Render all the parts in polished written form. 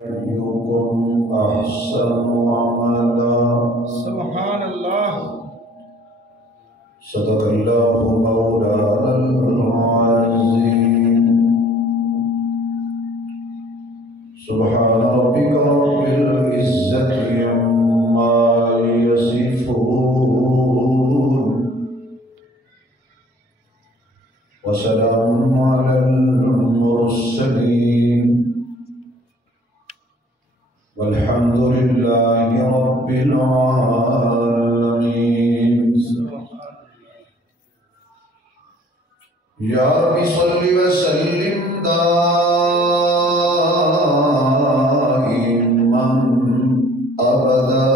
أيكم أحسن عملا. سبحان الله. صدق الله مولانا العظيم. سبحان ربك رب العزة عما يصفون وسلام على المرسلين والحمد لله رب العالمين. يا رب صل وسلم دائما أبدا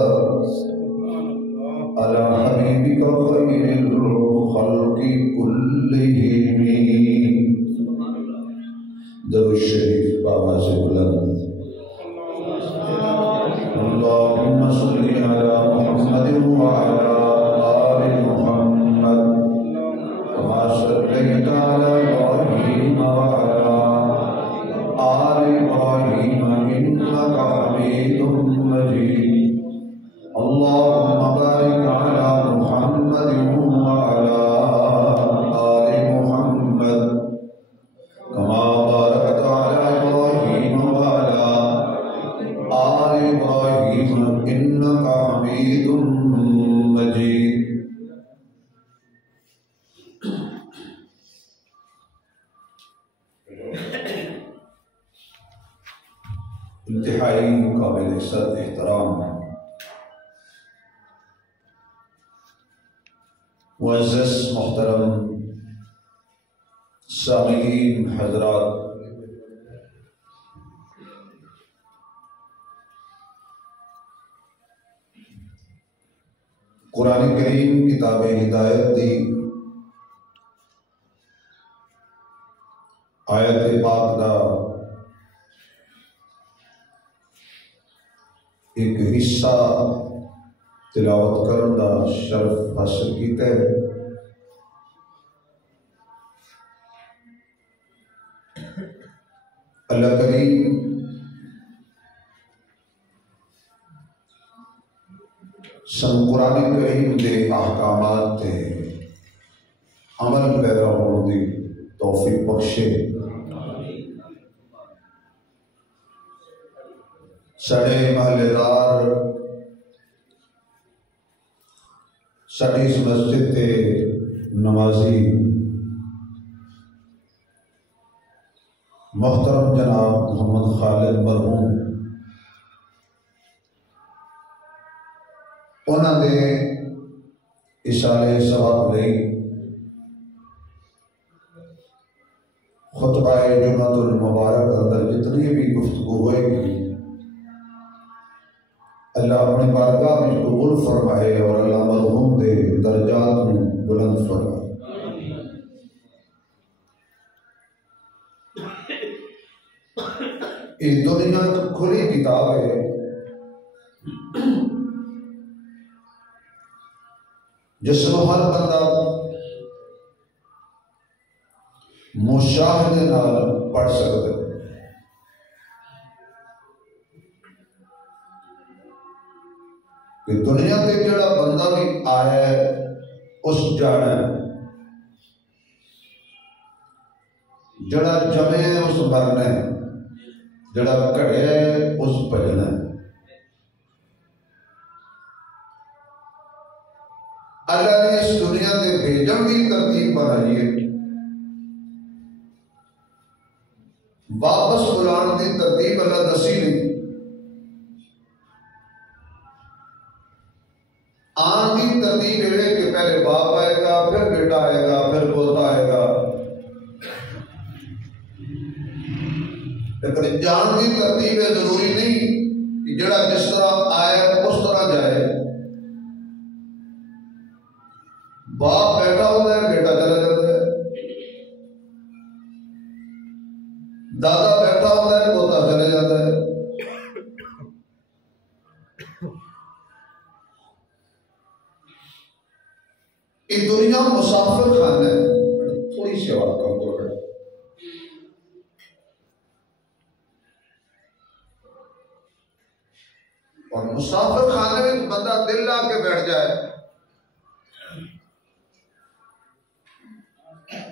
على حبيبك خير الخلق كلهم. درود شریف بآواز بلند. اللهم صل على محمد وعلى آل محمد كما صليت على إبراهيم وعلى آل إبراهيم إنك حميد مجيد. اللهم بارك على محمد وعلى آل محمد كما باركت على إبراهيم وعلى آل إبراهيم إنك حميد مجيد. انتہائی قابل عزت احترام معزز محترم سامعین حضرات، قرآن کریم کتاب ہدایت دی آیت پاک دا ایک حصہ تلاوت کرن دا شرف حاصل کیتا ہے۔ اللہ کریم سن قرآن کریم دے احکامات تے عمل پیرا ہونے دی توفیق بخشے۔ سڑے محلے دار سڑی اس مسجد تے نمازی محترم جناب محمد خالد مرحوم انہاں دے اشارے ثواب لئی خطبہ جمعۃ المبارک اندر جتنی بھی گفتگو ہوئے گی اللہ اپنے بارگاہ میں قبول فرمائے اور اللہ مرحوم دے درجات میں بلند فرمائے۔ اس دنیا کھلی کتاب ہے، جس کو ہر بندہ مشاہدے نال پڑھ سکتا ہے۔ کہ دنیا تے جڑا بندہ بھی آیا ہے اس جانا ہے، جڑا جمے ہے اس مرنا ہے، جڑا کھڑے ہے اس بجنا ہے۔ اللہ نے اس دنیا تے بھیجن کی ترتیب بنائی ہے، واپس بلان کی ترتیب اللہ دسی نہیں۔ آن کی ترتیب ہے کہ پہلے باپ آئے گا، پھر بیٹا آئے گا، پھر پوتا آئے گا، لیکن جان کی ترتیب ہے ضروری نہیں کہ جڑا جس طرح آیا اس طرح جائے۔ باپ بیٹھا ہوتا ہے، بیٹا چلا جاتا ہے، دادا بیٹھا ہوتا ہے، پوتا چلے جاتا ہے۔ یہ دنیا مسافر خانہ ہے۔ تھوڑی سی آواز کم کرو۔ مسافر خانے میں بندہ دل لا کے بیٹھ جائے،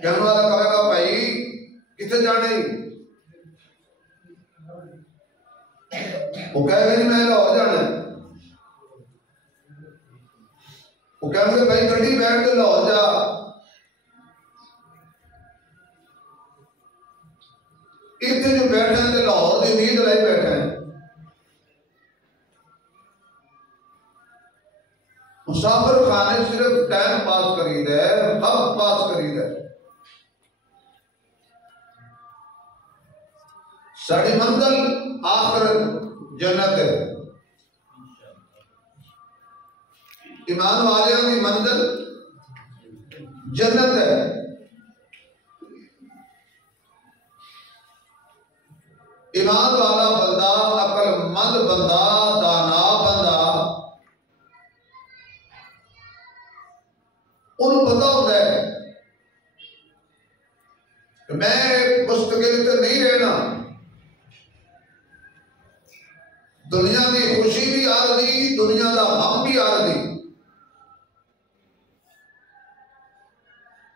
کہنے والا کہے گا بھائی کتنے جانے، وہ کہے گا نہیں میں لاہور جانا ہے، وہ کہیں گے بھائی گڈی بیٹھ کے لاہور جا، اتنے جو بیٹھے ہیں لاہور کی امید لائی بیٹھے ہیں۔ مسافر خانے صرف ٹائم پاس کری دے، وقت پاس کری دے، ساری منزل آخر جنت ہے، ایمان والوں کی منزل جنت ہے۔ ایمان والا بندہ، عقل مند بندہ، دانا بندہ، انہوں پتا ہوتا ہے کہ میں مستقل سے نہیں رہنا، دنیا کی خوشی بھی عارضی، دنیا کا غم بھی عارضی،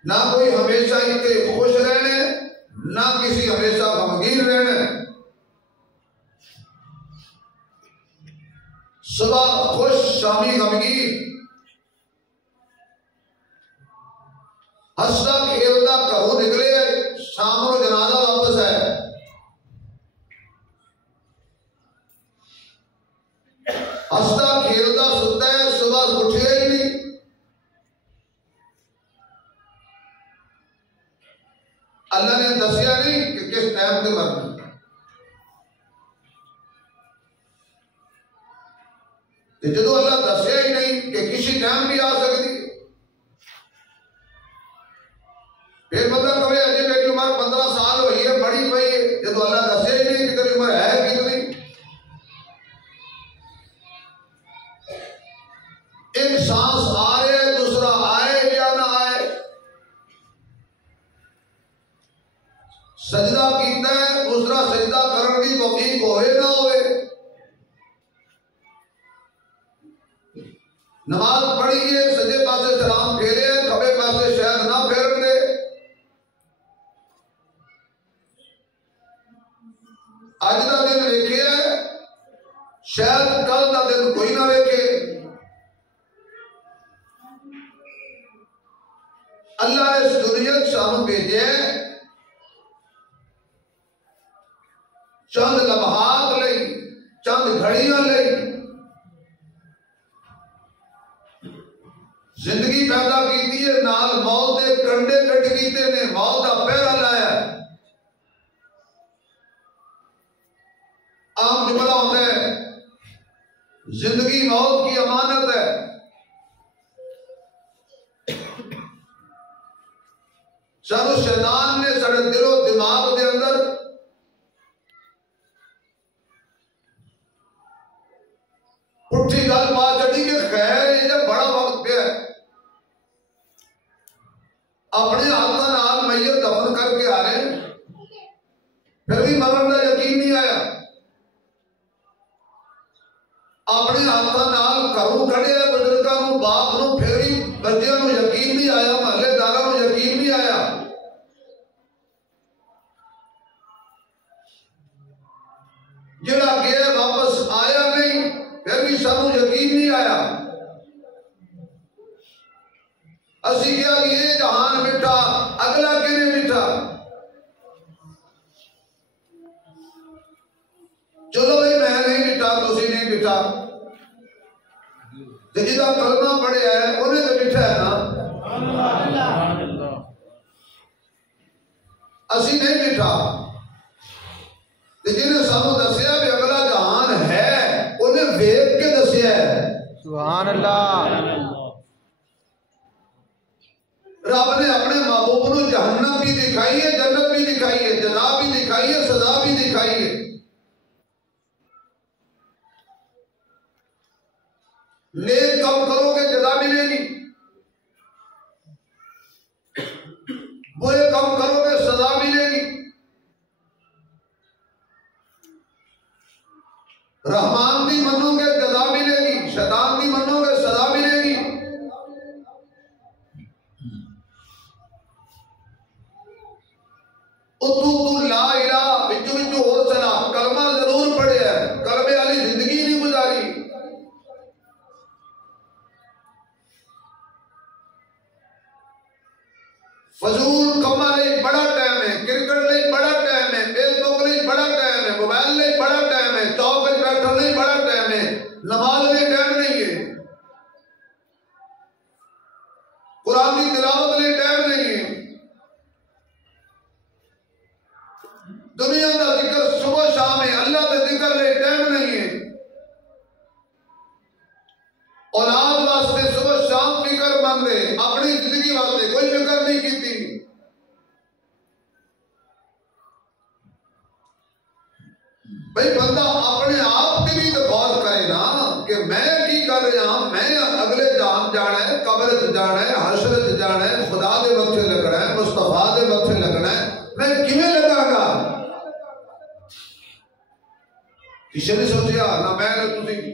نہ کوئی ہمیشہ اتنے خوش رہنے، نہ کسی ہمیشہ غمگین رہنے، صبح خوش شامی غمگین، ہستا کھیلتا گھروں نکلے شام کو جنازہ واپس ہے، ہستا کھیلتا ستا ہے، صبح اٹھے ہی نہیں، اللہ نے دسیا نہیں کہ کس ٹائم سے مرنا، جدو اللہ دسیا ہی نہیں کہ کسی ٹائم بھی آ سکتی، پھر بندہ کہے اجے میری عمر 15 سال ہوئی ہے، بڑی پئی ہے، جدو اللہ دسیا ہی نہیں کہ تیری عمر ہے کتنی۔ ایک سانس آئے دوسرا آئے یا نہ آئے، سجدہ کیتا ہے دوسرا سجدہ کرن کی توفیق ہوئے نہ ہوئے، نماز پڑھی ہے سجے پاسے سلام پھیرے، کھبے پاسے شاید نہ پھیر دے، اج کا دن ویکھے شاید کل کا دن کوئی نہ ویکھے۔ اللہ نے اس دنیا سانو بھیجے چند لمحات لئی، چند گھڑیاں لئی، زندگی پیدا کیتی ہے، نال موت دے کنڈے کٹ کیتے نے، موت دا پہرا لایا ہے۔ عام جملہ ہوتا ہے زندگی موت کی امانت ہے، سانو شیطان نے سارے دل و دماغ دے اندر پٹھی گل پا چڑی کہ خیر یہ بڑا وقت پہ ہے، اپنے ہاتھوں نال میت دفن کر کے آ رہے ہیں، پھر بھی مرن کا یقین نہیں آیا، اپنے ہاتھوں نال گھروں کھڑے بزرگاں نوں باپ نوں، پھر بھی بچیاں نوں یقین نہیں آیا، محلے داراں نوں یقین نہیں آیا، جڑا گیا واپس آیا نہیں، پھر بھی سانو یقین نہیں آیا۔ اسی کیا یہ جہان مٹھا اگلا کنے مٹھا، چلو بھائی میں نہیں مٹھا تسی نہیں مٹھا، جہاں کلمہ پڑھے ہے انہیں تو مٹھا ہے نا، اسی نہیں مٹھا، جنہیں سانو دسیا بھی اگلا جہان ہے انہیں ویکھ کے دسیا ہے۔ سبحان اللہ۔ رب نے اپنے محبوب کو جہنم بھی دکھائی ہے، جنت بھی دکھائی ہے، جزا بھی دکھائی ہے، سزا بھی دکھائی ہے۔ نیک کام کرو گے جزا ملے گی، برے کام کرو گے سزا ملے گی۔ رحمان بھی منو گے جزا شیطان کی منو گے سزا ملے گی. تو لا الہ بچو بچو اور چلا کلمہ ضرور پڑھے ہے, کلمے والی زندگی نہیں گزاری. فضول کما لئی بڑا ٹائم ہے, کرکٹ لئی بڑا ٹائم ہے, فیس بک لئی بڑا ٹائم ہے, موبائل لئی بڑا ٹائم ہے, چوک پہ بیٹھنے لئی بڑا ٹائم ہے, نماز لئی ٹائم نہیں ہے, قرآن کی تلاوت لئی ٹائم نہیں ہے. دنیا کا ذکر صبح شام ہے, اللہ کے ذکر لئی ٹائم نہیں ہے. اولاد واسطے صبح شام فکر مند ہے, اپنی زندگی واسطے کوئی فکر نہیں کی تھی. بھئی بندہ اپنے آپ کی بھی تو غور کرے نا کہ میں کی کر رہا ہوں. میں اگلے جان جانا ہے, قبر جانا ہے, حشر جانا ہے, خدا دے متھے لگنا ہے, مصطفیٰ دے متھے لگنا ہے, میں کیویں لگا گا؟ کسی نے سوچیا نہ میں نہ تسی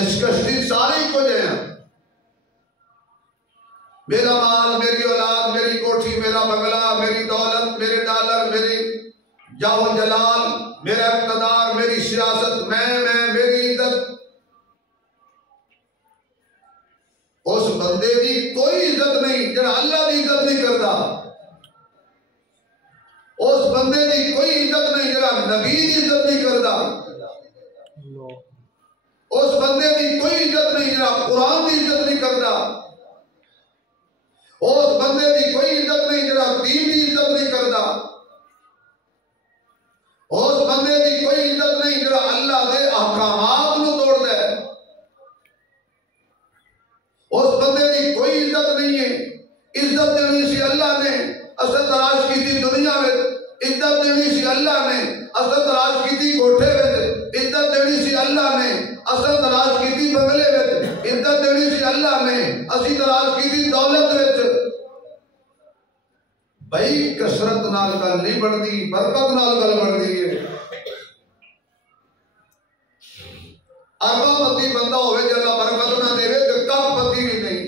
اس کشتی ساری کو جائے ہیں. میرا مال, میری اولاد, میری کوٹھی, میرا بنگلہ, میری دولت, میرے ڈالر, میری جاہ و جلال, میرا اقتدار, میری سیاست, میں میری عزت. اس بندے دی کوئی عزت نہیں جڑا اللہ دی عزت نہیں کرتا. اس بندے دی کوئی عزت نہیں جڑا نبی دی عزت نہیں کرتا. اس بندے دی کوئی عزت نہیں جڑا قرآن دی عزت نہیں کرتا. اس بندے دی کوئی عزت نہیں جڑا دین دی عزت نہیں کرتا. اس بندے دی کوئی عزت نہیں جڑا اللہ دے احکامات نو توڑ دے. اس بندے دی کوئی عزت نہیں ہے. عزت دینی سی اللہ نے, اصل تلاش کی تھی دنیا میں. عزت دینی سی اللہ نے, اصل تلاش کی تھی کوٹھے میں. عزت دینی سی اللہ نے, اصل تلاش کی تھی بنگلے میں. عزت دینی سی اللہ نے, اسی تلاش کی تھی دولت میں. بھائی کثرت نال گل نہیں بڑھتی, برکت نال گل بڑھتی ہے. اربا پتی بندہ ہوئے جے اللہ برکت نہ دے تے کب پتی بھی نہیں.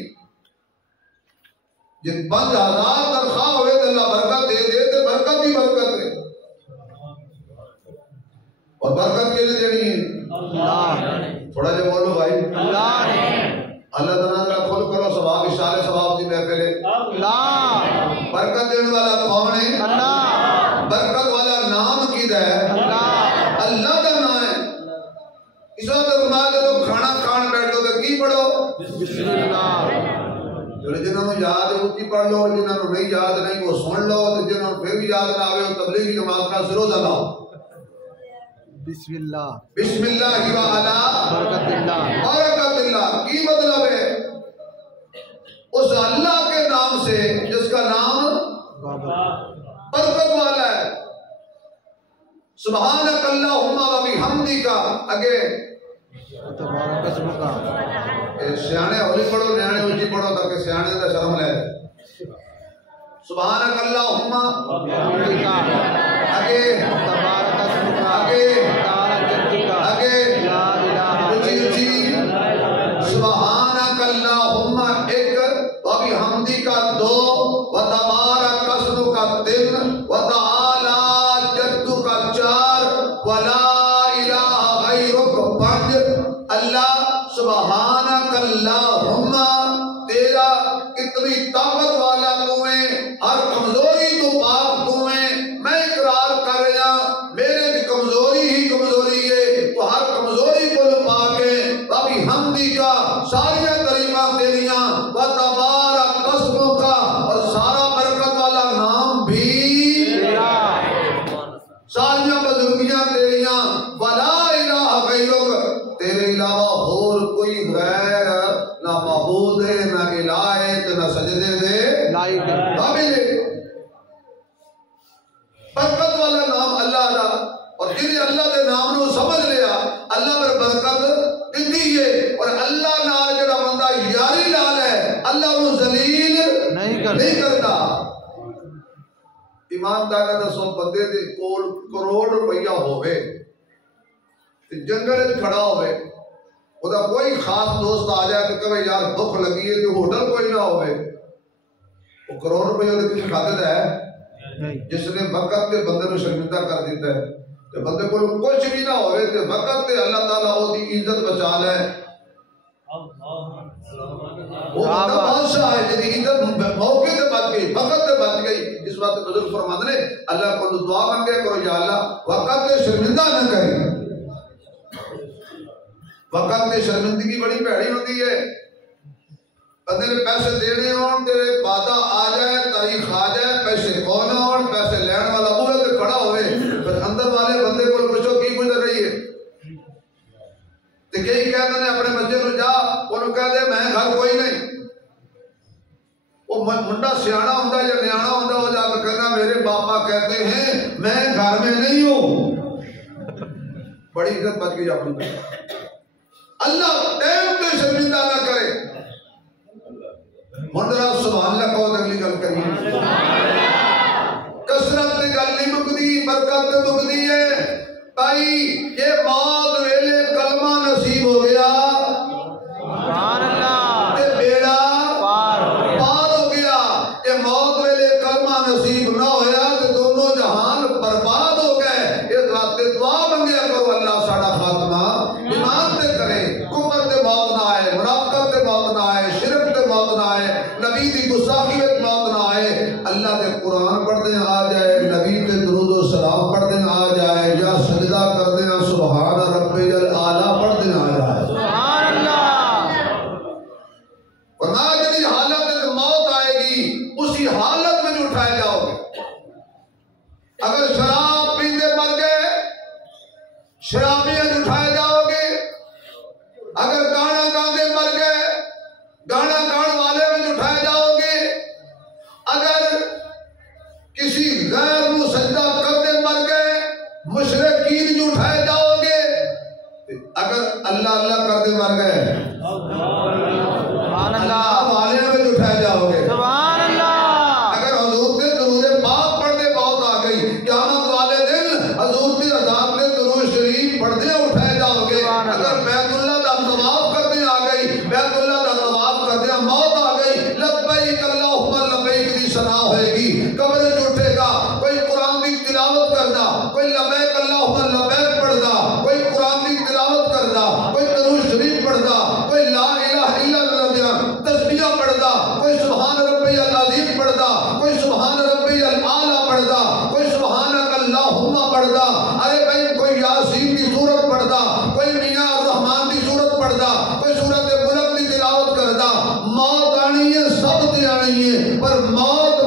جے 5000 تنخواہ ہوئے تے اللہ برکت دے تے برکت ہی برکت ہے. اور برکت کیسے دینی ہے؟ اللہ. تھوڑا جا بولو بھائی, اللہ اللہ تعالیٰ کھول کرو. ثواب اشارے ثواب دی محفل ہے. اللہ. برکت دینے والا کون ہے؟ اللہ. برکت والا نام کیدا ہے؟ اللہ. اللہ کا نام ہے. اس وقت فرمایا جب کھانا کھان بیٹھو تو کی پڑھو؟ بسم اللہ. جنہوں نے یاد ہے اونچی پڑھ لو, جنہوں نے نہیں یاد نہیں وہ سن لو, جنہوں نے پھر بھی یاد نہ آئے وہ تبلیغی جماعت کا سروزہ لاؤ. بسم اللہ. بسم اللہ وعلا برکت اللہ. برکت اللہ کی مطلب ہے اس اللہ کے نام سے جس کا نام برکت والا ہے. سبحانک اللہم و بحمدک. آگے تبارک اسمک. سیانے ہولی پڑھو, نیانے اونچی پڑھو تاکہ سیانے کا شرم لے. سبحانک اللہم و بحمدک. آگے تبارک اسمک. آگے تعالی جدک. آگے لا الہ الا انت. سبحانک اللہم ایک, و بحمدک دو, و تبارک اسمک تین, و تعالی جدک چار, و لا الہ غیرک پانچ. اللہ سبحانک اللہم, تیرا کتنی طاقت والا تو ہے, ہر کمزوری تو پاک تو ہے. میں اقرار کر رہا میرے کی کمزوری ہی کمزوری ہے, تو ہر کمزوری کو پاک ہے. ابھی ہم دی کا ساری طریقہ تیریاں, و تبارک اسمک, اور سارا برکت والا نام بھی تیرا, ساری بزرگیاں تیریاں. ولا الہ غیرک, تیرے علاوہ اور کوئی غیر نہ معبود ہے, نہ الہ ہے, نہ سجدے دے لائق قابل ہے. برکت والا نام اللہ دا, اور جنہیں اللہ دے نام نو سمجھ لیا اللہ پر برکت دیتی ہے. اور اللہ نال جڑا بندہ یاری لال ہے اللہ انہوں ذلیل نہیں کرتا. ایماندار دسو بندے دے کول کروڑ روپیہ ہوئے, جنگل کھڑا ہوئے, خدا کوئی خاص دوست آ جائے تو کہے یار دکھ لگی ہے تو ہوٹل کوئی نہ ہوئے، وہ کروڑ روپے وہ کسی خاطر ہے جس نے وقت کے بندے کو شرمندہ کر دیتا ہے تو بندے کو کچھ بھی نہ ہوئے تو وقت تے اللہ تعالیٰ وہ دی عزت بچا لے. وہ بندہ بادشاہ ہے جی عزت موقع تے بچ گئی، وقت تے بچ گئی. اس بات بزرگ فرماتے نے اللہ کو دعا مانگے کرو یا اللہ وقت تے شرمندہ نہ کرے. وقت تے شرمندگی بڑی بھڑی ہوتی ہے. بندے نے پیسے دینے ہون تے وعدہ آ جائے، تاریخ آ جائے، پیسے کون ہون، پیسے لین والا بوئے تے کھڑا ہوئے، پھر اندر والے بندے کو پوچھو کی گزر رہی ہے تے کئی کہتے ہیں اپنے بچے کو جا انہوں کہہ دے میں گھر کوئی نہیں. وہ منڈا سیانا ہوتا یا نیانا ہوتا وہ جا کر کہنا میرے باپا کہتے ہیں میں گھر میں نہیں ہوں. بڑی عزت بچ گئی اپنی. اللہ ٹائم پہ شرمندہ نہ کرے. مندرہ سبحان اللہ کو اگلی گل کریے. کثرت گل نہیں مکدی، برکت مکدی ہے. بھائی یہ موت ویلے کلمہ نصیب ہو گیا سبحان اللہ تے بیڑا پار ہو گیا. یہ موت ویلے کلمہ نصیب نہ ہویا تے دونوں جہان برباد ہو گئے. اس واسطے دعا منگیا کرو اللہ ساڈا خاتمہ ایمان تے کرے، کفر تے موت نہ آئے، منافقت تے موت نہ آئے، شرک تے موت نہ آئے، نبی دی گستاخی وچ موت نہ آئے. اللہ دے قرآن پڑھدے آ جائے، نبی تے درود و سلام پڑھدے آ جائے، یا سجدہ کردے سبحان ربی الاعلی پڑھدے آ جائے. سبحان اللہ. ورنہ جی حالت میں موت آئے گی اسی حالت میں اٹھائے جاؤ گے. اگر شراب پیندے مر گئے شرابیاں اٹھائے جاؤ گے. اگر گانا گاندے مر گئے گانا گان والے میں اٹھائے جاؤ گے. اگر کسی غیر کو سجدہ کرتے مر گئے مشرکین جو اٹھائے جاؤ گے. اگر اللہ اللہ کرتے مر گئے سبحان اللہ والے میں اٹھائے جاؤ گے. سبحان اللہ. اگر حضور کے درود پاک پڑھنے بہت آ گئی قیامت والے دن حضور کی ذات کے درود شریف پڑھنے اٹھائے جاؤ گے. اگر بیت اللہ دا طواف کرنے آ گئی، بیت اللہ دا طواف کرنے موت آ گئی، لبیک اللہم لبیک دی ثنا ہوئے گی. قبر جو اٹھے گا کوئی قرآن کی تلاوت کردا، کوئی لبیک اللہم لبیک پڑھدا، کوئی قرآن کی تلاوت کردا، کوئی درود شریف پڑھدا، کوئی لا الہ الا اللہ تسبیح پڑھدا، کوئی سبحان ربی العظیم پڑھدا، کوئی سبحان ربی الاعلی پڑھدا، کوئی سبحانک اللہم پڑھدا. ارے بھائی کوئی یاسین کی سورت پڑھدا، کوئی میاں الرحمن کی سورت پڑھدا، کوئی سورت ملک کی تلاوت کردا. موت آنی ہے سب تے آنی ہے، پر موت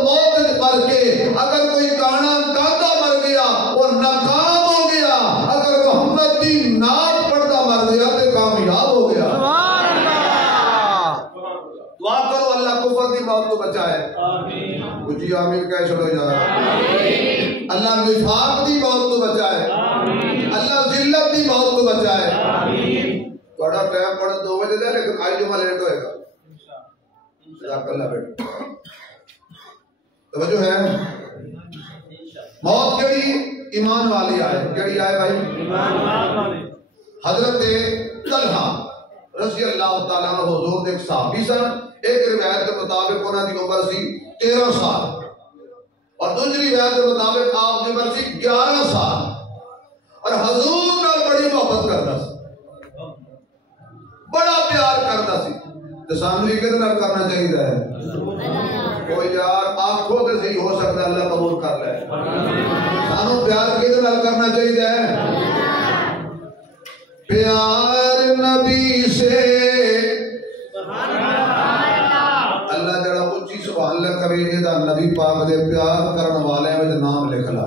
مر کے اگر کوئی گانا گاتا مر گیا وہ ناکام ہو گیا. اگر محمد کی نعت پڑھتا مر گیا تو کامیاب ہو گیا. سبحان اللہ. دعا کرو اللہ کفر کی موت کو بچائے. کچھ آمین کہہ چھوڑو جا. اللہ نفاق کی موت کو بچائے. اللہ ذلت کی موت کو بچائے. تھوڑا ٹائم پڑھا 2 بجے دے لیکن آج جمعہ لیٹ ہوئے گا. جزاک اللہ بیٹھ. توجہ ہے. موت کیڑی ایمان والی آئے. کیڑی آئے بھائی؟ ایمان والی. حضرت طلحہ رضی اللہ تعالیٰ عنہ حضور دے ایک صحابی سن. ایک روایت کے مطابق انہوں کی عمر سی 13 سال اور دوسری روایت کے مطابق آپ کی عمر سی 11 سال. اور حضور نال بڑی محبت کرتا سی، بڑا پیار کرتا سی. تو سامنے کدھر نال کرنا چاہیے ہے کوئی یار آنکھوں سے صحیح ہو سکتا ہے اللہ قبول کر لے. سانو پیار کدھر نال کرنا چاہیے ہے پیار نبی سے. اللہ جڑا اچھی سبحان اللہ کرے یہ نبی پاک دے پیار کرن والے وچ نام لکھ لا.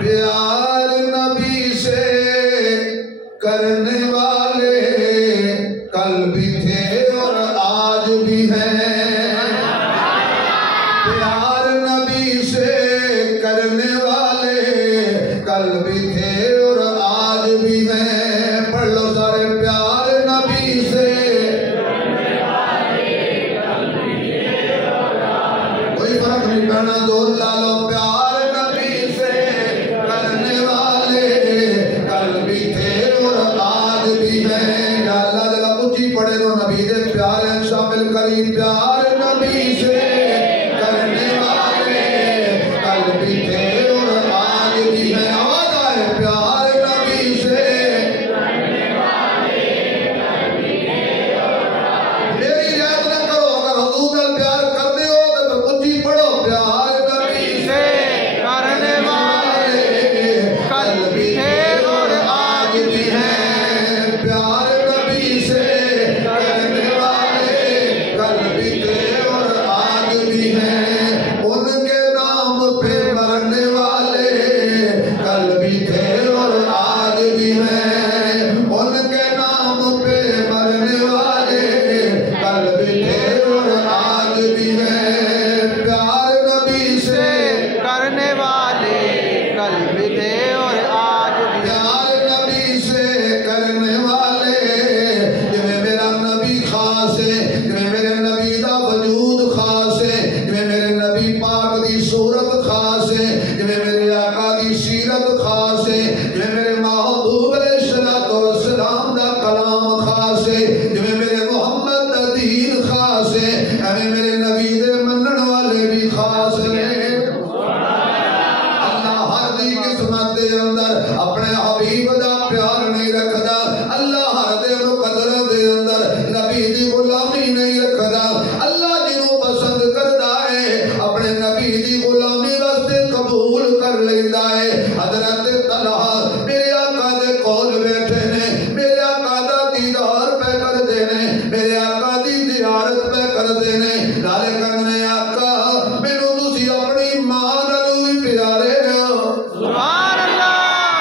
پیار نبی سے کرنے والے کل بھی تھے اور آج بھی ہیں. پیار نبی سے کرنے والے کل بھی تھے اور آج بھی ہیں. پڑھ لو سارے پیار نبی سے کوئی فرق نہیں پڑنا. زور لا لو. پیار نبی سے کرنے والے کل بھی تھے اور آج خاص ہے جو میرے محبوب علیہ السلام دا کلام خاص ہے جو میرے محمد دا دین خاص ہے ایویں میرے نبی دے منن والے بھی خاص نے اللہ ہر دی قسمت دے اندر اپنے حبیب دا پیار نہیں رکھدا اللہ ہر دے مقدر دے اندر نبی دی غلامی نہیں رکھدا اللہ جنوں پسند کردا ہے اپنے نبی دی غلامی واسطے قبول کر لیندا ہے حضرت طلحہ میرے آقا دے کول بیٹھے نے میرے آقا دا دیدار پہ کر دے نے میرے آقا دی زیارت پہ کر دے نے نالے کہنے آقا مینوں تسی اپنی ماں نالوں بھی پیارے ہو سبحان اللہ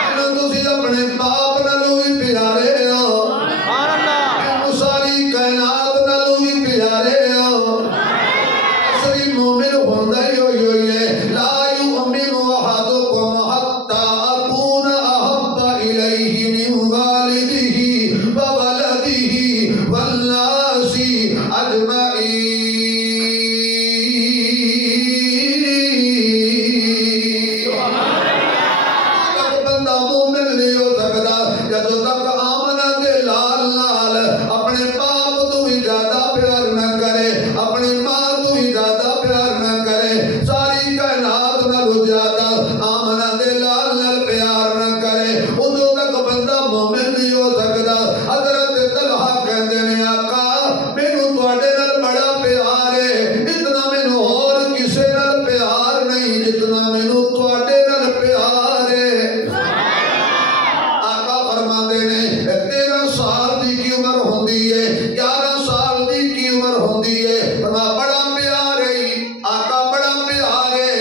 مینوں تسی اپنے باپ نالوں بھی پیارے ہو سبحان اللہ مینوں ساری کائنات نالوں بھی پیارے ہو اصلی مومن ہوندا ہی ہوئی ہے لا یؤمن احدکم حتی اکون احب الیہ من والدہ وولدہ والناس اجمعین بندہ مومن نہیں ہو سکتا جدوں تک آمنہ دے لال لال اپنے باپ تو بھی زیادہ پیار نہ کرے اپنی ماں تو بھی زیادہ پیار نہ کرے ساری کائنات نالوں زیادہ آمنہ دے لال لال پیار نہ کرے ادوں تک بندہ مومن نہیں ہو سکتا حضرت طلحہ کہندے نے آقا مینوں تواڈے نال بڑا پیار ہے اتنا مینوں اور کسے نال پیار نہیں جتنا مینوں تواڈے نال پیار ہے آقا فرماندے نے 13 سال دی کی عمر ہوندی ہے 11 سال دی کی عمر ہوندی ہے فرمایا بڑا پیار ہے آقا بڑا پیار ہے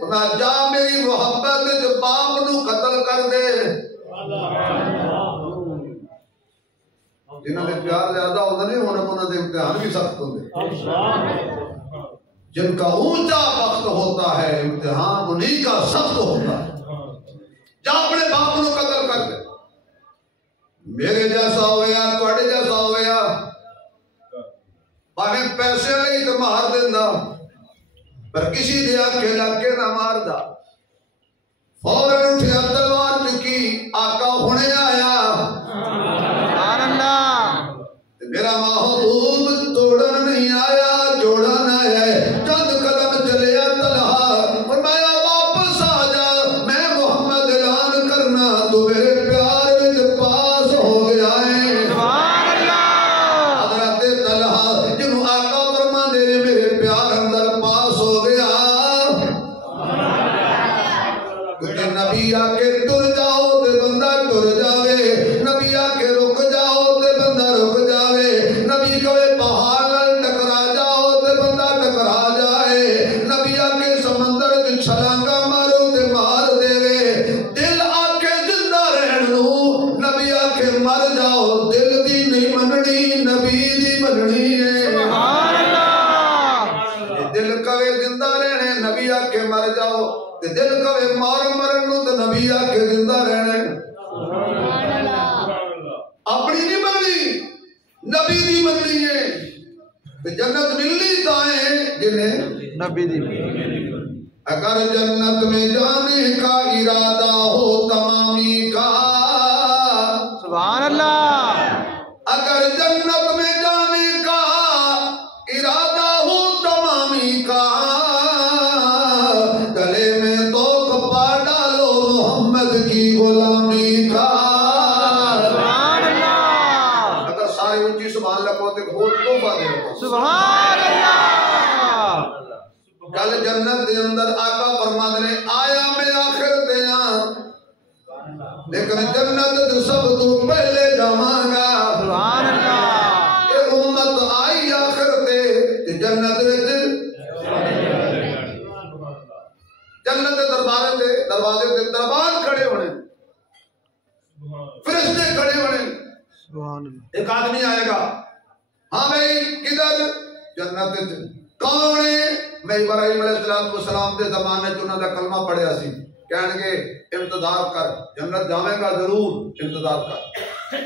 فرمایا جا میری محبت وچ باپ نو قتل کر دے جنہاں دے پیار زیادہ ہوندے نہیں انہاں دے امتحان بھی سخت ہوندے جن کا اونچا وقت ہوتا ہے امتحان انہی کا سخت ہوتا ہے جا اپنے باپ نو قتل کر دے میرے جیسا ہویا تواڈے جیسا ہویا باویں پیسے لئی تے مار دیندا پر کسی دے آکھے لگ کے نہ ماردا فوراً اٹھیا تلوار چکی آقا ہنے آیا سبحان اللہ میرا محبوب توڑن نہیں آیا جوڑن آیا ہے چند قدم چلیا طلحہ فرمایا واپس آ جا میں محمد اعلان کرنا تو میرے پیار وچ پاس ہو گیا ہے سبحان اللہ حضرت طلحہ جنوں آقا فرماندے نے میرے پیار اندر پاس ہو گیا کیونکہ نبی آ کے ٹر جاؤ تے بندہ ٹر جاوے نبی آ کے رک جاؤ تے بندہ رک جاوے نبی کہے پہاڑ نال ٹکرا جاؤ تے بندہ ٹکرا جائے نبی آ کے سمندر وچ چھلانگا مارو تے مار دے دل آ کے زندہ رہن نو نبی آ کے مر جاؤ دل دی نہیں مننی نبی دی مننی ہے سبحان اللہ دل کہے زندہ رہنے نبی آ کے مر جاؤ تے دل کہے مار مرن نو تے نبی آ کے زندہ رہنے اپنی نہیں مننی نبی دی مننی ہے تے جنت ملنی تائیں جنہیں نبی دی اگر جنت میں جانے کا ارادہ ہو تمامی کا سبحان اللہ اگر جنت میں جانے کا ارادہ ہو تمامی کا گلے میں توق پا ڈالو محمد کی غلامی کا سبحان اللہ اگر سارے اونچی سبحان اللہ کہتے بہت تحفہ دے رہا سبحان اللہ گل جنت دے اندر آقا فرماندے نے آیا میں آخر تے ہاں لیکن جنت تے سب تو پہلے جاواں گا سبحان اللہ اے امت آئی آخر تے جنت وچ جنت دے دروازے تے دربار کھڑے ہونے فرشتے کھڑے ہونے سبحان اللہ ایک آدمی آئے گا ہاں بھائی کدھر جنت وچ کون ہے میں ابراہیم علیہ السلام دے زمانے چ انہاں دا کلمہ پڑھیا سی کہن گے انتظار کر جنت جاویں گا ضرور انتظار کر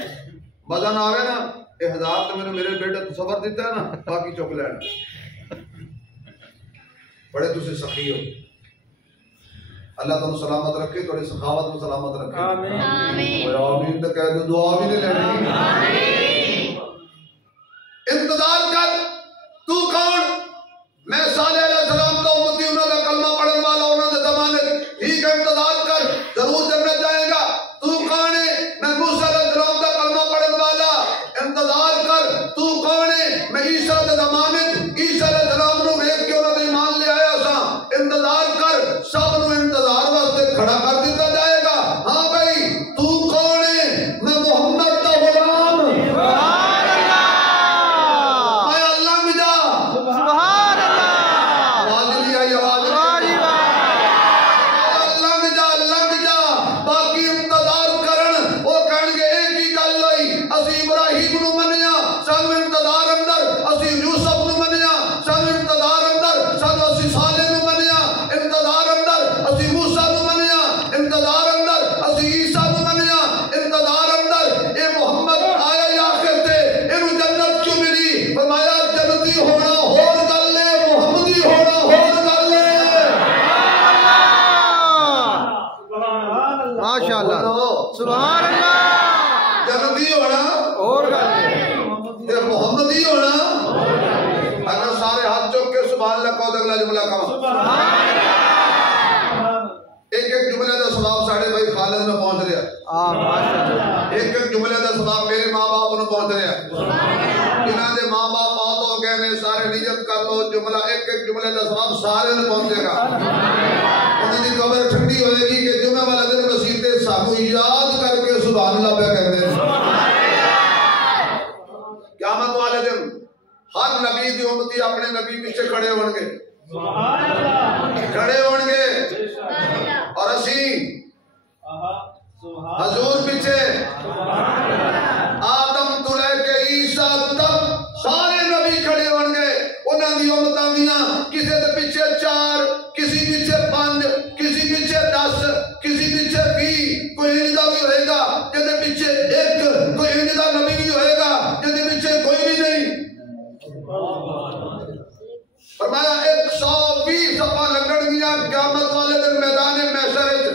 مزہ نہ آوے نا اے ہزار تو میرے بیٹے تو صبر دیتا ہے نا باقی چک لینا بڑے تسے سخی ہو اللہ تم سلامت رکھے، تھوڑی سخاوت میں سلامت رکھے. آمین تو کہہ دو، دعا بھی نہیں لینی. انتظار کر. تو کون؟ میں صالح علیہ السلام کا امتی، انہوں کا کلمہ پڑھنے والا، انہوں نے ضمانت. ٹھیک ہے انتظار کر، ضرور جنت جائے گا. تو کون ہے؟ میں موسیٰ علیہ السلام کا کلمہ پڑھنے والا. انتظار کر. تو کون ہے؟ میں عیسیٰ کا ضمانت، عیسیٰ علیہ السلام نے ویکھ کے انہوں نے ایمان لے آیا سا. انتظار کر. سب نے انتظار واسطے کھڑا کر دیتا جائے گا. ہاں بھائی تو کون ہے؟ میں محمد کا غلام. سبحان اللہ. جنتی ہونا اور محمدی ہونا. اگر سارے ہاتھ چوک کے سبحان اللہ کہو تو اگلا جملہ کہو. ایک ایک جملے کا ثواب ساڑھے بھائی خالد میں پہنچ رہا. ایک ایک جملے کا ثواب میرے ماں باپ میں پہنچ رہا. جنہاں دے ماں باپ بات ہو گئے نے سارے نیت کر لو جملہ، ایک ایک جملے کا ثواب سارے میں پہنچے گا. انہیں دی قبر ٹھنڈی ہوئے گی کہ جمعہ والا دن مسیحتے سانو یاد کر کے سبحان اللہ پہ کہتے ہیں. قیامت والے دن ہر نبی دی امتی اپنے نبی پیچھے کھڑے ہون گے، کھڑے ہون گے. اور اسی حضور پیچھے آدم تو لے کے عیسیٰ تک سارے نبی کھڑے ہون گے. انہاں دی امتاں دیاں کسی دے پیچھے 4، کسی پیچھے 5، کسی پیچھے 10، کسی پیچھے 20. کوئی انجدہ بھی ہوئے گا جہاں پیچھے 1، کوئی انجدہ نبی بھی ہوئے گا جہاں پیچھے کوئی بھی نہیں. فرمایا 120 صفحہ لگن گیا قیامت والے دن میدان محشر وچ.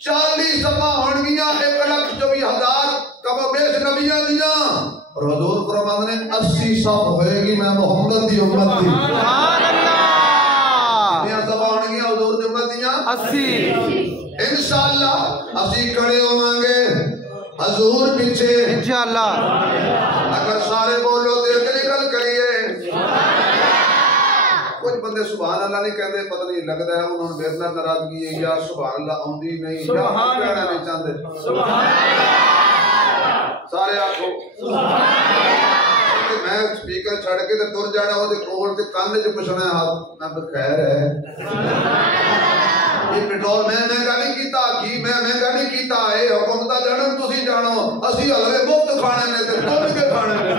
40 صفحہ ہون گیا 1,24,000 کم و بیش نبیاں دیاں. اور حضور فرماتے ہیں 80 صف ہوئے گی میں محمد دی امت دی. سبحان اللہ. کتنی صفحہ ہون گیا حضور دی امت دیاں؟ 80. انشاءاللہ اسی کھڑے ہوواں گے حضور پیچھے انشاءاللہ. اگر سارے بولو دل کے نکل کریے. کچھ بندے سبحان اللہ نہیں کہتے، پتہ نہیں لگتا ہے انہوں نے میرے نال ناراضگی ہے یا سبحان اللہ آندی نہیں یا کہنا نہیں چاہتے. سارے آکھو میں سپیکر چھڑ کے تے تر جانا وہ کول تے کان وچ پوچھنا ہے میں خیر ہے. یہ پٹرول میں مہنگا نہیں کیتا، گھی میں مہنگا نہیں کیتا. اے حکومت جانن تسی جانو اسی حلوے مفت کھانے نے تے تل کے کھانے نے.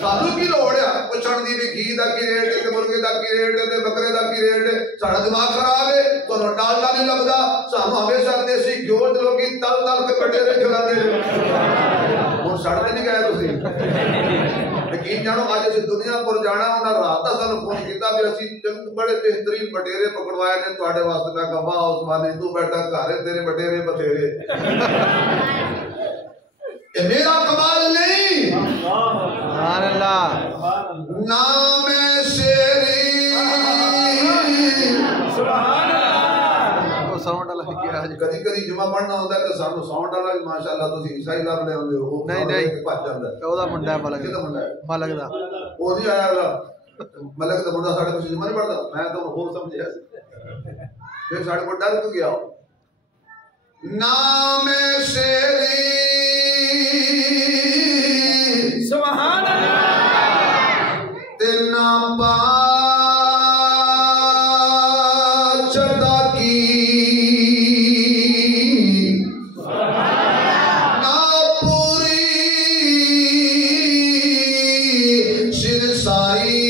سانو کی لوڑ ہے پوچھن دی بھی گھی دا کی ریٹ ہے، مرغے دا کی ریٹ ہے، بکرے دا کی ریٹ ہے. ساڈا دماغ خراب ہے، تانوں ڈالڈا نہیں لگدا. سانو ہمیشہ دیسی گھیو لوگی تل تل کے بٹیرے کھلاندے. ہن سڑتے نہیں گئے تسی. یقین جانو اج اسی دنیا پر جانا انہاں رات دا سانو فون کیتا بھی اسی بڑے بہترین بٹیرے پکڑوائے نے تواڈے واسطے. میں کہا واہ عثمان تو بیٹھا گھر تیرے بٹیرے بتیرے. یہ میرا کمال نہیں. سبحان اللہ. نام شیری سبحان اللہ. وہ ساؤنڈ والا کیا ہے کدی کدی جمعہ پڑھنا ہوتا ہے تو سانو ساؤنڈ والا بھی ماشاءاللہ تسی عیسائی لب لے ہوندے ہو. نہیں بھج جاندا ہے. ਉਹਦਾ ਮੁੰਡਾ ਹੈ ਮਲਕ ਕਿਹਦਾ ਮੁੰਡਾ ਹੈ؟ ਮਲਕ ਦਾ. ਉਹ ਨਹੀਂ ਆਇਆ ਅਗਲਾ ਮਲਕ ਦਾ ਮੁੰਡਾ ਸਾਡੇ ਕੋਲ ਜਮਾ ਨਹੀਂ ਪੜਦਾ. ਮੈਂ ਤਾਂ ਹੋਰ ਸਮਝਿਆ ਸੀ. ਫਿਰ ਸਾਡੇ ਕੋਲ ਡਰ ਕਿਉਂ ਗਿਆ? ਨਾਮ ਸ਼ੇਰੀ سبحان اللہ. تینا چڑھا کی نا پوری شرسائی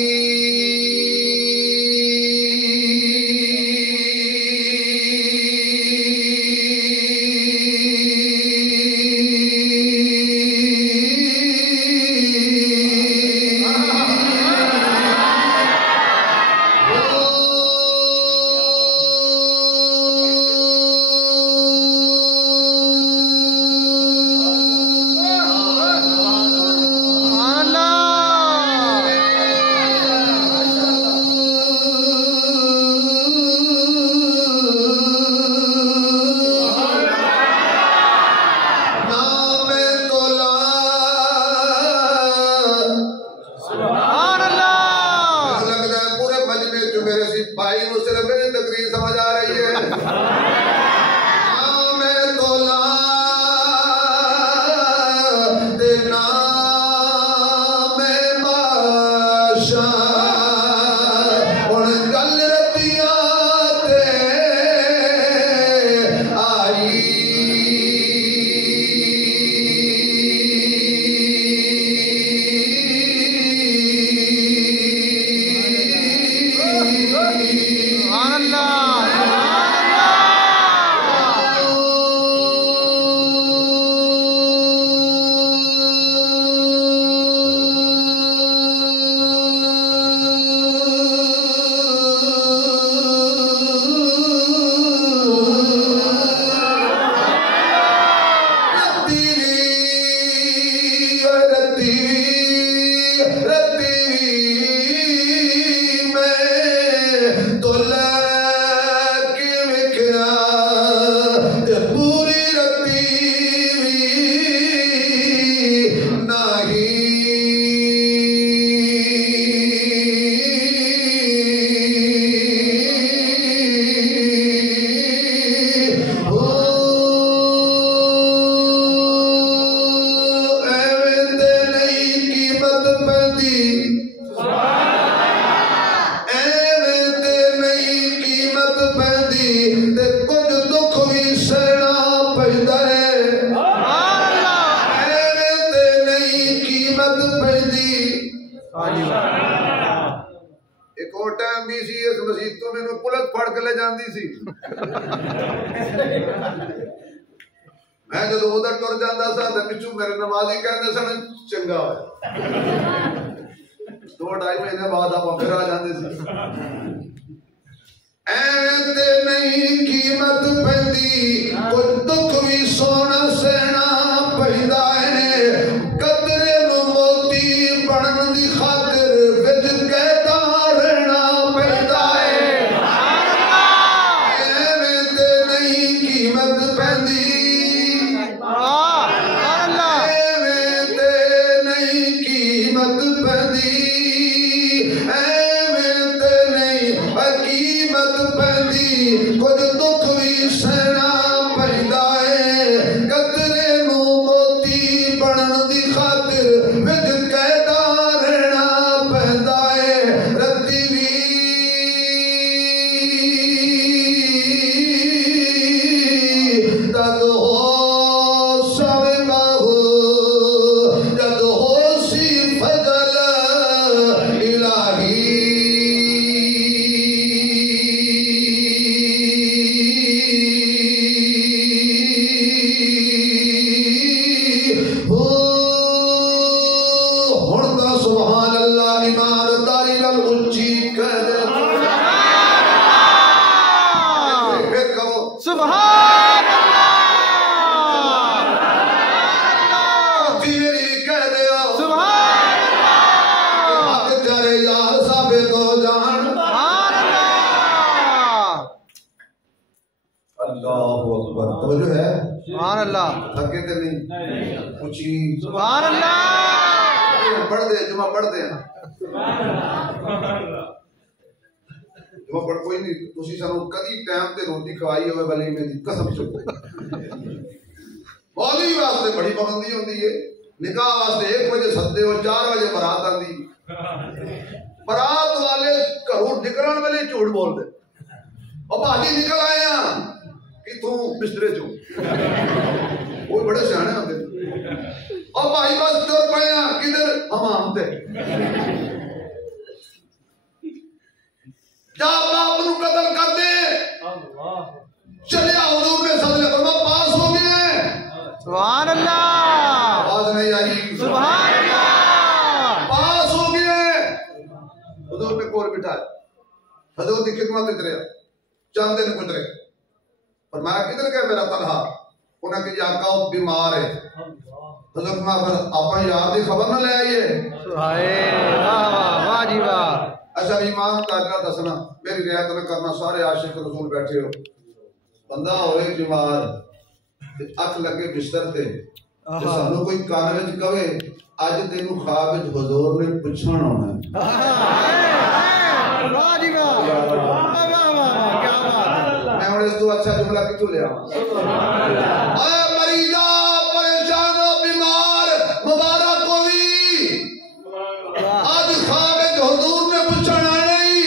کے لے جاندی سی میں جدو ادھر ٹر جاتا سا تو پچھو میرے نمازی کہتے سن چنگا ہے 2-2.5 مہینے بعد آپ پھر آ جاندے سی ایویں نہیں قیمت پیندی کوئی دکھ بھی سونا سہنا پیندا ہے قدرے نو موتی بنن دی خاطر وچ کہتا رہنا پیندا ہے ایویں تے نہیں قیمت پیندی ایویں تے نہیں قیمت پیندی کچھ دکھ بھی سہنا پیندا ہے قدرے نو موتی بنن دی خاطر وچ قیدا رہنا پیندا ہے رتی بھی تد ہو سوے باہو جد ہو سی فضل الہی توجہ ہے سبحان اللہ تھکے تے نہیں اونچی سبحان اللہ پڑھ دے جمعہ پڑھ دے جمعہ پڑھ کوئی نہیں تسی سانو کدی ٹائم تے روٹی کھوائی ہوے ولی میں دی قسم چکو مولوی واسطے بڑی پابندی ہوندی ہے نکاح واسطے 1 بجے سدے ہو 4 بجے برات آندی برات والے گھروں نکلن ویلے جھوٹ بول دے او بھاجی نکل آئے ہیں کہ تو بسترے چو وہ بڑے سیانے ہوتے اور بھائی بس ٹر پڑے ہیں کدھر حمام تے جا باپ نو قتل کر دے چلے حضور نے صدلے فرما پاس ہو گئے سبحان اللہ آواز نہیں آئی سبحان اللہ پاس ہو گئے حضور نے کور بٹھایا حضور کی خدمت اترے چند دن گزرے فرمایا کدھر گئے میرا طلحہ انہیں کہ آقا بیمار ہے حضرت میں آپ یار دی خبر نہ لے آئیے واہ جی واہ اچھا ایمان کا دسنا میری رعایت نہ کرنا سارے عاشق رسول بیٹھے ہو بندہ ہوئے بیمار اکھ لگے بستر تے سانو کوئی کان وچ کہے اج تینوں خواب وچ حضور نے پوچھنا ہونا ہے واہ جی واہ اس تو اچھا جملہ کتوں لیا اے مریضا پریشان و بیمار مبارک ہوئی آج خواب حضور نے پوچھنا نہیں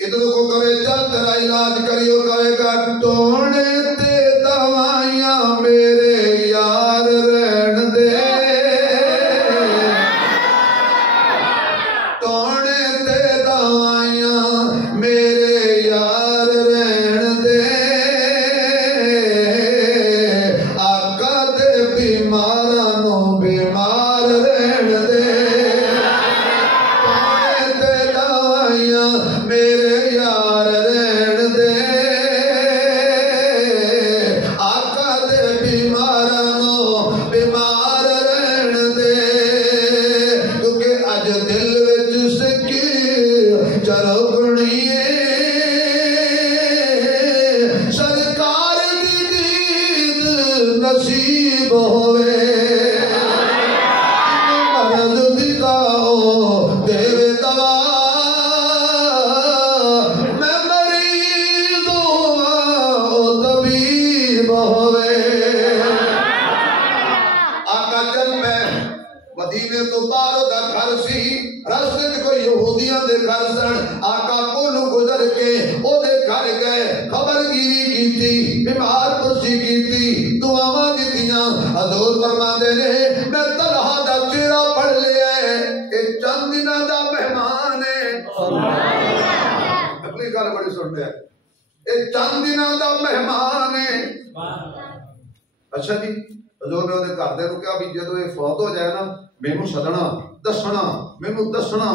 ادھر کو کہے چل تیرا علاج کریو کہے گا ٹونے تے دوائیاں میرے یار رہن دے ٹونے تے دوائیاں میرے یار رہن دے آقا دے بیماراں نو بیمار رہن دے پانے تے دوائیاں میرے یار رہن دے آقا دے بیماراں نو بیمار رہن دے کیونکہ اج دل وچ سکی چرگنی نصیب ہوئے مرض دکھاؤ دیوے دوا میں مریض ہوا طبیب ہوئے آقا چل میں مدینے تو باہر دا گھر سی رستے کوئی یہودیاں دے گھر سن آقا کولوں گزر کے او دے گھر گئے خبر گیری کی تھی بیمار پرسی کی تھی دعاواں دتیاں حضور فرماندے نے میں طلحہ دا چہرہ پڑھ لیا ہے اے چند دناں دا مہمان ہے چھڈیا اے چند دناں دا مہمان ہے اچھا جی حضور نے انہیں گھر دے نوں کہا بھی جدوں یہ فوت ہو جائے نا مینوں سدنا دسنا مینوں دسنا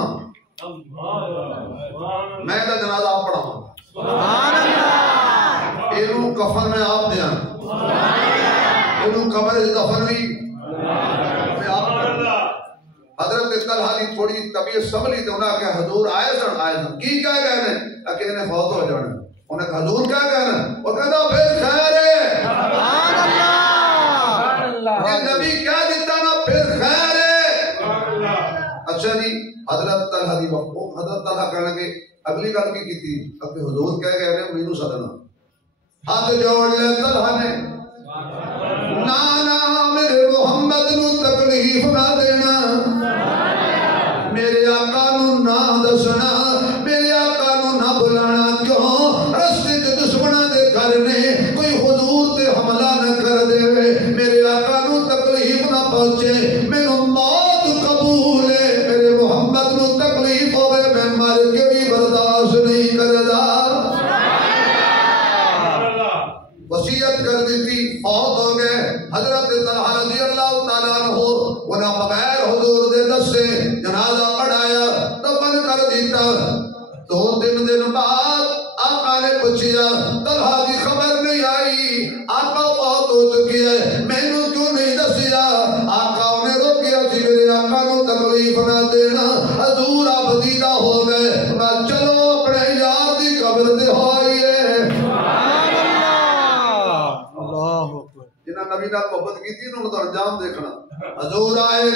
میں دا جنازہ آپ پڑھاواں سبحان اللہ اینوں کفن میں آپ دیاں اینوں قبر دفن بھی میں آپ حضرت طلحہ دی تھوڑی طبیعت سنبھلی تے انہاں کہا حضور آئے سن کی کہہ گئے نے کہ انہیں فوت ہو جانا انہیں کہا حضور کیا کہنا وہ کہتا پھر خیر ہے سبحان اللہ یہ نبی کہہ دیتا نا پھر خیر ہے اچھا جی حضرت طلحہ دی وقت حضرت طلحہ کہنے کے اگلی گل کی تھی کہ حضور کہہ گئے نے مینوں سدنا ہاتھ جوڑ لے طلحہ نے نانا میرے محمد نو تکلیف نہ دینا میرے آقا نو نہ دسنا میرے آقا نو نہ بلانا کیوں رستے تے دشمناں دے گھر نے کوئی حضور تے حملہ نہ کر دے میرے آقا نو تکلیف نہ پہنچے مینوں موت قبول ہے میرے محمد نو تکلیف ہوے میں مر کے بھی برداشت نہیں کردا وصیت کر دیتی فوت ہو گئے حضرت طلحہ رضی اللہ تعالیٰ عنہ انہاں بغیر حضور دے دسے جنازہ پڑھایا دفن کر دیتا 2-3 دن بعد آقا نے پوچھا طلحہ دی خبر نہیں آئی آقا فوت ہو چکی ہے مینوں کیوں نہیں دسیا آقا انہیں روکیا سی میرے آقا کو تکلیف نہ دینا حضور آپ دیدہ ہو گئے چلو اپنے یار دی قبر دے ہوئیے جنہاں نبی نال محبت کی تھی انہوں نے انجام دیکھنا حضور آئے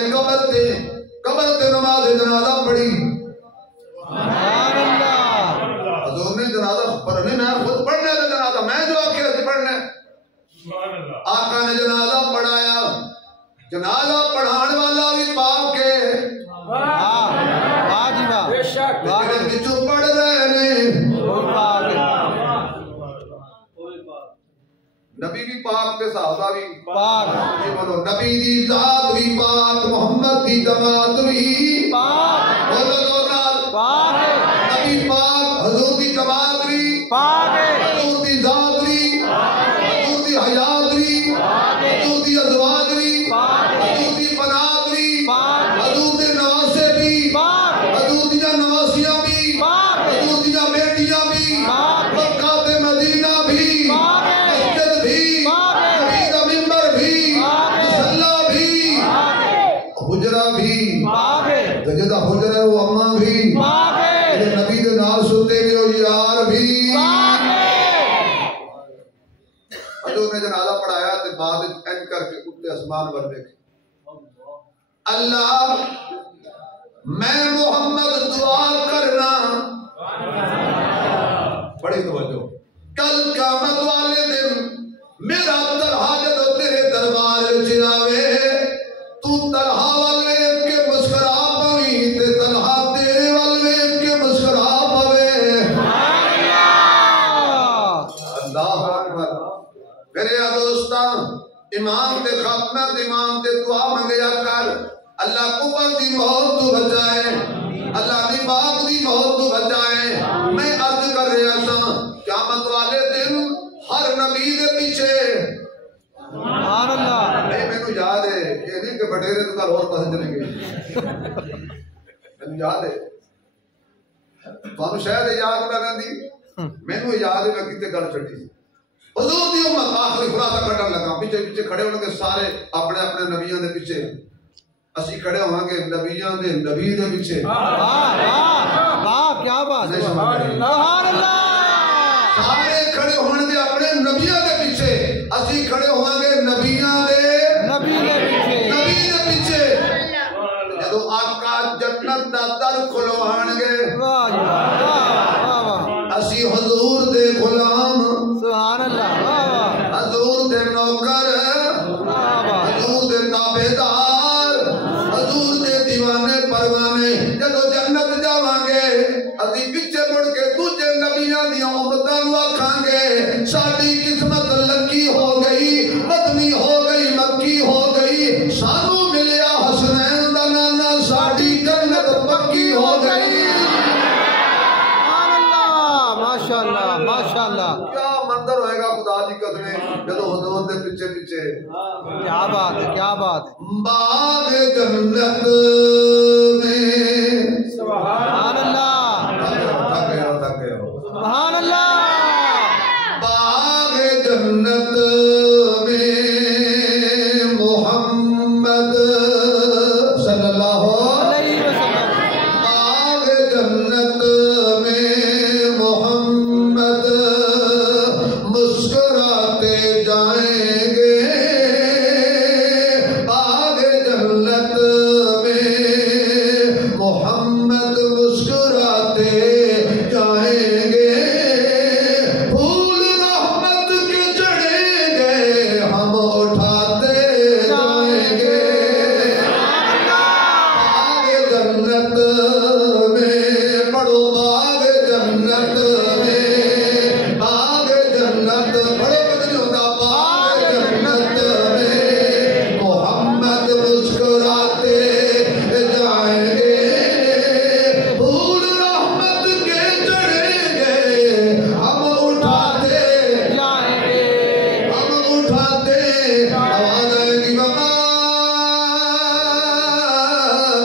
قبر تے نماز جنازہ پڑھی حضور نے جنازہ پڑھنے میں خود پڑھنے کا جنازہ میں جو آکھے سے پڑھنے آقا نے جنازہ پڑھایا جنازہ پڑھان والا بھی پاک ہے لیکن بچوں پڑھ رہے نے نبی بھی پاک تے صحابہ بھی پاک یہ بولو نبی دی ذات بھی پاک محمد دی جماعت بھی پاک بولو زور نال پاک نبی پاک حضور دی جماعت بھی پاک حضور دی ذات بھی حضور دی حیات بھی حضور دی ازواج بھی حضور دی بنات بھی حضور دے نواسے بھی حضور دی نواسیاں بھی حضور دی بیٹیاں بھی مکہ تے مدینہ بھی حجرہ بھی جدہ حجرہ ہے وہ اماں بھی نبی دے نال ستے بھی ہو یار بھی حضور نے جنازہ پڑھایا تے بعد انج کر کے اٹھتے اسمان پر دیکھے اللہ میں محمد دعا کرنا بڑی توجہ کل قیامت والے دن میرا طلحہ جدو تیرے دربار وچ آوے تو طلحہ والے کے مسکرا پوی تے طلحہ تیرے والے کے مسکرا پوے اللہ اکبر میرے دوستاں امام دے خاتمہ امام دے دعا منگیا کر اللہ کفر دی موت تو بچائے اللہ نفاق دی موت تو بچائے میں عرض کر رہا تھا قیامت والے دن ہر نبی دے پیچھے سبحان اللہ نہیں میں کو یاد ہے یہ نہیں کہ بٹیرے تو کل اور پاس چلیں گے میں یاد ہے تو شاید یاد نہ رہندی میں کو یاد ہے میں کتے گل چھڈی حضور دی امت آخری خلاصہ کٹن لگا پیچھے پیچھے کھڑے ہونے کے سارے اپنے اپنے نبیوں دے پیچھے اسی کھڑے ہوں گے نبیوں دے نبی دے پیچھے واہ کیا بات ہے سبحان اللہ سارے کھڑے ہونے دے اپنے نبیوں دے پیچھے اسی کھڑے ہوں گے نبیوں دے نبی دے پیچھے جدو آقا جنت دا در کھلوان گے اسی حضور دے غلام سبحان اللہ حضور دے نوکر حضور دے تابعدار حضور دے دیوانے پروانے جدو جنت جاواں گے اسی پیچھے مڑ کے دوجے نبیاں دی امتاں نوں آکھاں گے ساڈی قسمت لکی ہو گئی مدنی ہو گئی مکی ہو گئی سانو ملیا حسنین دا نانا ساڈی جنت پکی ہو گئی سبحان اللہ ماشاءاللہ منظر ہوئے گا خدا دی قسم جدو حضور دے پیچھے پیچھے کیا بات ہے کیا بات ہے باغ جنت میں سبحان اللہ سبحان اللہ باغ جنت میں محمد صلی اللہ علیہ وسلم باغ جنت میں محمد مسکراتے جائیں گے باغ جنت میں محمد مسکراتے جائیں گے پھول رحمت کے چڑھیں گے ہم اٹھاتے جائیں گے باغ جنت میں پڑھو باغ جنت میں باغ جنت پڑھو بدل ہوتا باغ جنت میں محمد مسکراتے جائیں گے پھول رحمت کے چڑھیں گے ہم اٹھاتے جائیں گے ہم اٹھاتے آواز آئے گی وما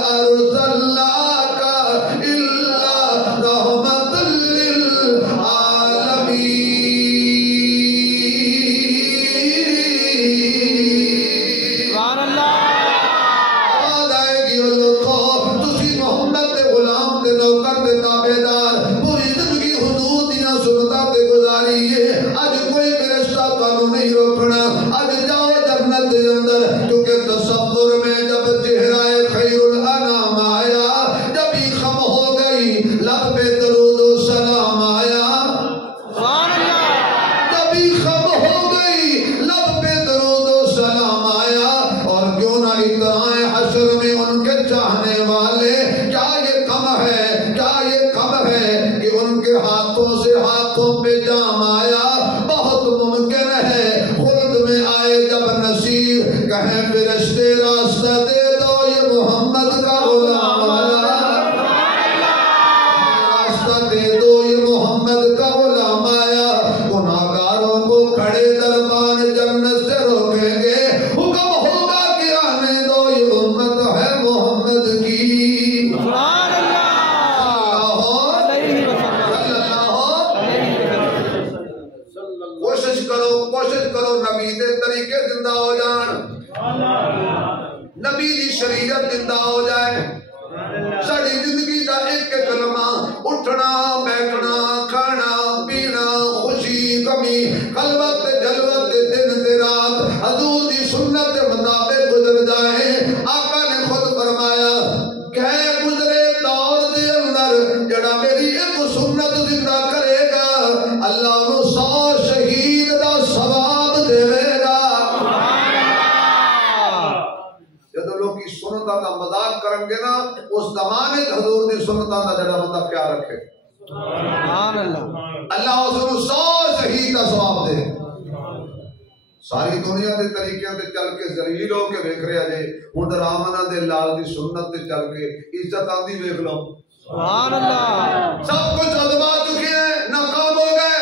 ارسلناک الا رحمت للعالمین سبحان اللہ آواز آئے گی اور لوگوں تسی محمد دے غلام دے نوکر دے تابعدار پوری زندگی حضور دیاں سنتاں تے گزاری ہے اج کوئی فرشتہ تانوں نہیں روکنا اج جاؤ جنت دے اندر کیونکہ تصور میں جب چہرہ خیر الانام آیا جب ہی خم ہو گئی لب پہ درود و سلام آیا سبحان اللہ جب ہی خم ہو گئی لب پہ درود و سلام آیا اور کیوں نہ اترائے حشر میں ان کے چاہنے والے کیا یہ کم ہے کیا یہ کم ہے کہ ان کے ہاتھوں سے ہاتھوں پہ جام آیا بہت ممکن ہے خلد میں آئے جب نصیر کہیں فرشتے راستہ دے دو یہ محمد کا غلام آیا راستہ دے دو یہ محمد کا غلام آیا گناہگاروں کو کھڑے دربان جنت سے روکیں گے حکم ہوگا کہ آنے دو یہ امت ہے محمد کی سبحان اللہ علیہ وسلم کوشش کرو نبی دے طریقے زندہ ہو جان نبی دی شریعت زندہ ہو جائے ساری زندگی دا ایک کلمہ اٹھنا بیٹھنا کھانا پینا خوشی کمی خلوت جلوت دن تے رات حضور دی سنت کے مطابق گزر جائے آقا نے خود فرمایا کہ گزرے دور دے اندر جڑا میری ایک سنت زندہ کرے گا اللہ نو 100 شہید دا ثواب دے گا جدو لوگ کی سنتاں دا مذاق کریں گے نا اس زمانے حضور دی سنتاں دا جڑا بندہ خیال رکھے سبحان اللہ اللہ اس کو 100 شہید کا ثواب دے ساری دنیا دے طریقے تے چل کے ذلیل ہو کے ویکھ رہے جے ہن رامنا دے لال دی سنت تے چل کے عزت آندی ویکھ لو سبحان اللہ سب کچھ ازما چکے ہیں ناکام ہو گئے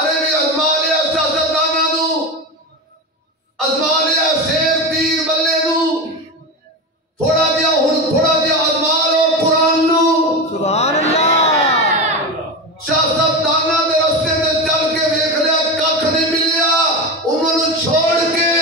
ارے بھی ازما لیا سیاستداناں نو ازما لیا شیر تیر بلے نو تھوڑا جہا ازما لو قرآن نو سبحان اللہ سیاستداناں دے رستے تے چل کے ویکھ لیا ککھ نہیں ملیا انہاں نو چھوڑ کے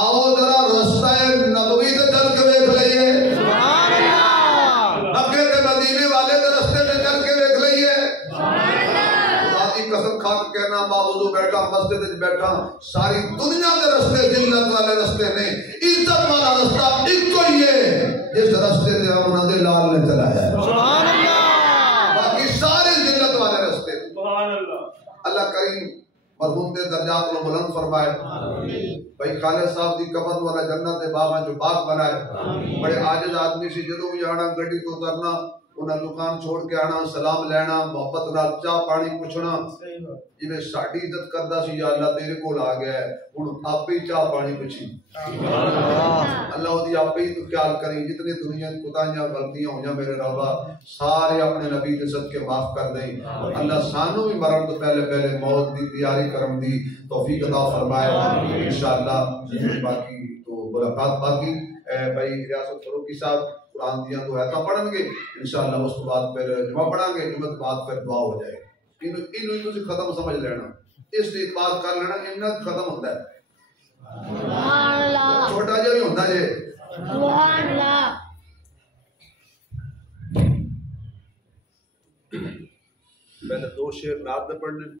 آؤ ذرا رستہ نبوی تے چل کے ویکھ لئیے سبحان اللہ مکے تے مدینے والے دے رستے تے چل کے ویکھ لئیے خدا دی قسم کھا کے کہنا باوضو بیٹھا مسجد وچ بیٹھا ساری دنیا دے رستے ذلت والے رستے نے عزت والا رستہ ایکو ہی ہے جس رستے تے انہاں دے لال نے چلایا ہے سبحان اللہ باقی سارے ذلت والے رستے اللہ کریم مرحوم دے درجات کو بلند فرمائے بھائی خالد صاحب دی قبر والا جنت دے باغاں جو باغ بنائے بڑے عاجز آدمی سی جدوں بھی آنا گڈی تو اترنا انہاں دکان چھوڑ کے آنا سلام لینا محبت نال چاہ پانی پوچھنا جویں ساڈی عزت کردا سی یا اللہ تیرے کول آ گیا ہے ہن آپ ہی چاہ پانی پوچھی اللہ دی آپ ہی تو خیال کریں جتنی دنیا کوتاہیاں غلطیاں ہوئیاں میرے ربا سارے اپنے نبی کے صدقے معاف کر دیں اللہ سانو بھی مرن تو پہلے پہلے موت دی تیاری کرن دی توفیق عطا فرمائے انشاءاللہ باقی تو ملاقات باقی بھائی ریاست فاروقی صاحب قرآن دیاں تو آیتاں پڑھن گے انشاءاللہ اس کے بعد پھر جمعہ پڑھیں گے جمعہ کے بعد پھر دعا ہو جائے گی انہوں نے ختم سمجھ لینا اس نے اعتماد کر لینا انہاں ختم ہوتا ہے چھوٹا جا بھی ہوتا ہے پہلے 2 شعر نعت میں پڑھنے